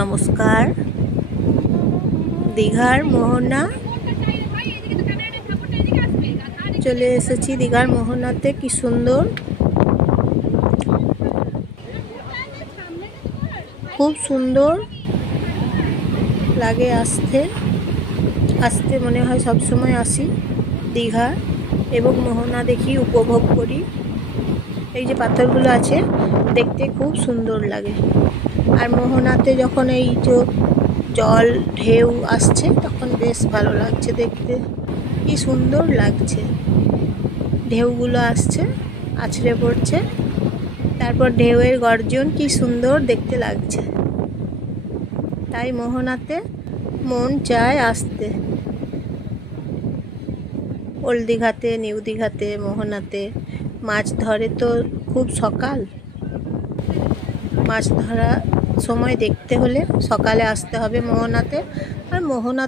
নমস্কার। দীঘার মোহনা চলে এসেছি। দীঘার মোহনাতে কি সুন্দর, খুব সুন্দর লাগে আসতে আসতে মনে হয় সবসময় আসি দীঘা এবং মোহনা দেখি, উপভোগ করি। এই যে পাথরগুলো আছে দেখতে খুব সুন্দর লাগে। আর মোহনাতে যখন এই যে জল ঢেউ আসছে তখন বেশ ভালো লাগছে দেখতে, কি সুন্দর লাগছে। ঢেউগুলো আসছে, আছড়ে পড়ছে, তারপর ঢেউয়ের গর্জন কি সুন্দর দেখতে লাগছে। তাই মোহনাতে মন চায় আসতে। ওল্ড দীঘাতে, নিউ দীঘাতে, মোহনাতে মাছ ধরে তো খুব সকাল। মাছ ধরা সময় দেখতে হলে সকালে আসতে হবে মোহনাতে। আর মোহনা